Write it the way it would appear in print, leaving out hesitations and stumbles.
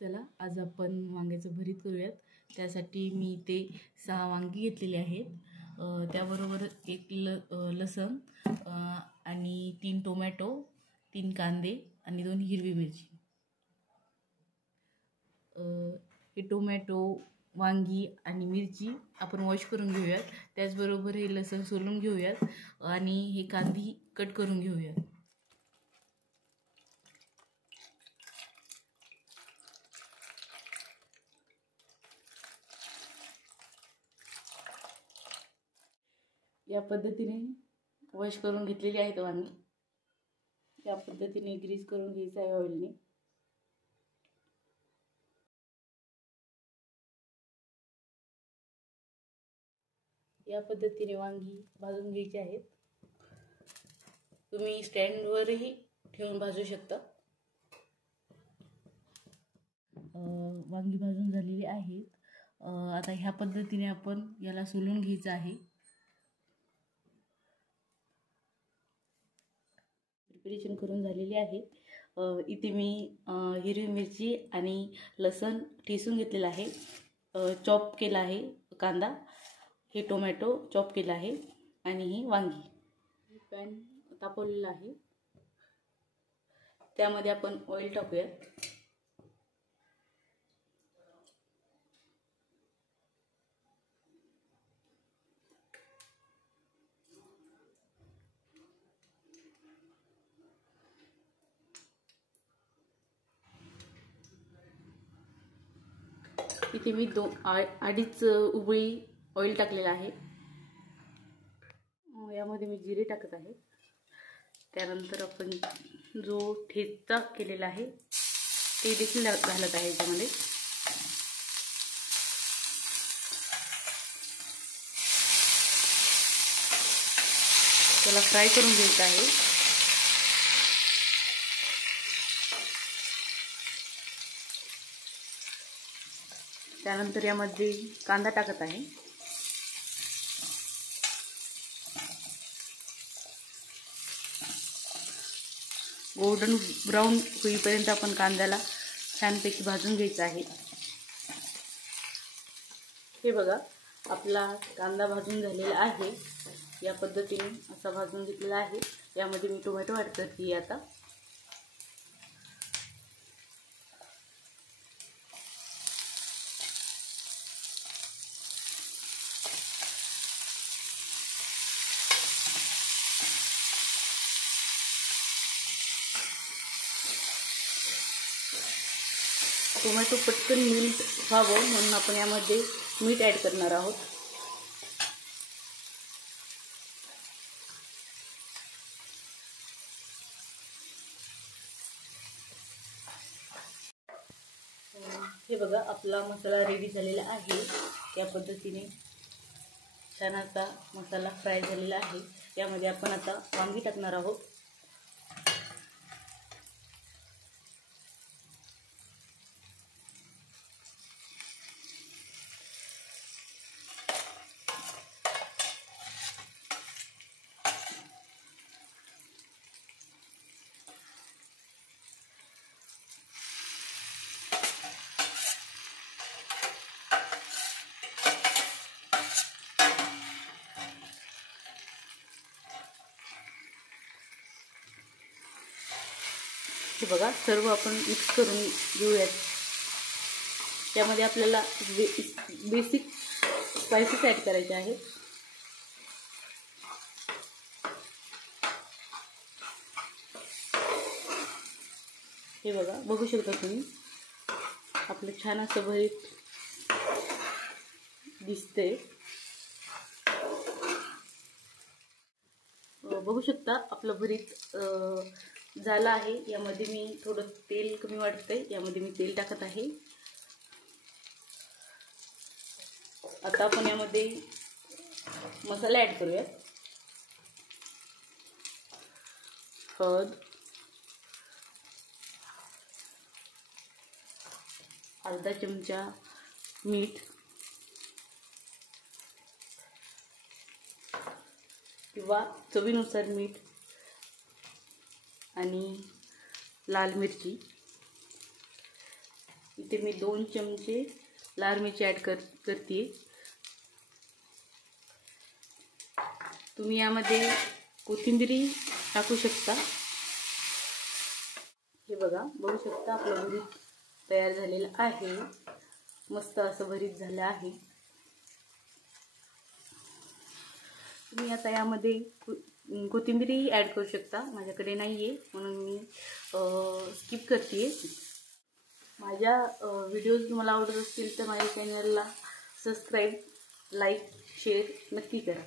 चला आज आपण वांग्याचं भरीत करूयात। त्यासाठी मी ते 6 वांगी घेतलेली आहेत। त्याबरोबर एक लसण आणि 3 टोमॅटो, 3 कांदे आणि 2 हिरवी मिरची। हे टोमॅटो, वांगी आणि मिरची आपण वॉश करून घेऊयात। त्याचबरोबर हे लसण सोलून घेऊयात आणि हे कांदी कट करून घेऊयात। या पद्धतीने वॉश करून घेतलेली आहेत वांगी। या पद्धतीने ग्रीस करून घ्यायचं आहे ऑइलने। या पद्धतीने वांगी भाजून घ्यायची आहेत। तुम्ही स्टँडवरही ठेवून भाजू शकता। वांगी भाजून झालेली आहेत। आता ह्या पद्धतीने आपण याला सोलून घ्यायचं आहे। प्रिपरेशन करून झालेली आहे। इथे मी हिरवी मिरची आणि लसण ठेचून घेतलेला आहे, चॉप केला आहे। कांदा, हे टोमॅटो चॉप केला आहे आणि ही वांगी। पॅन तापवलेला आहे, त्यामध्ये आपण ऑइल टाकूया। इथे मी अडीच उबळी ऑइल टाकलेला आहे। यामध्ये मी जिरे टाकत आहे। त्यानंतर आपण जो ठेचा केलेला आहे ते देखील घालत आहे याच्यामध्ये। त्याला फ्राय करून घ्यायचं आहे। त्यानंतर यामध्ये कांदा टाकत आहे। गोल्डन ब्राउन होईपर्यंत आपण कांद्याला छानपैकी भाजून घ्यायचं आहे। हे बघा, आपला कांदा भाजून झालेला आहे। या पद्धतीने असा भाजून घेतलेला आहे। यामध्ये मी टोमॅटो ॲड करते आता। टोमॅटो पटकन मेल्ट व्हावं म्हणून आपण यामध्ये मीठ ॲड करणार आहोत। हे बघा, आपला मसाला रेडी झालेला आहे। या पद्धतीने छान असा मसाला फ्राय झालेला आहे। यामध्ये आपण आता वांगी टाकणार आहोत। हे बघा, सर्व आपण मिक्स करून घेऊयात। त्यामध्ये आपल्याला बेसिक स्पाइसेस ॲड करायचे आहेत। हे बघा, बघू शकता तुम्ही, आपलं छान असं भरीत दिसतंय। बघू शकता आपलं भरीत झालं आहे। यामध्ये मी थोडं तेल कमी वाटतंय, यामध्ये मी तेल टाकत आहे। आता आपण यामध्ये मसाला ॲड करूया। हळद, अर्धा चमचा मीठ किंवा चवीनुसार मीठ आणि लाल मिरची, इथे मी 2 चमचे लाल मिरची ॲड करते. तुम्ही यामध्ये कोथिंबीर टाकू शकता. हे बघू शकता आपलं भरीत तयार झालेलं आहे. मस्त असं भरीत झालं आहे. तुम्ही आता यामध्ये कोथिंबीर ॲड करू शकता. माझ्याकडे नाही आहे म्हणून मी स्किप करते. माझ्या व्हिडिओज तुम्हाला आवडत असतील तर माझ्या चॅनलला सबस्क्राईब, लाईक, शेअर नक्की करा.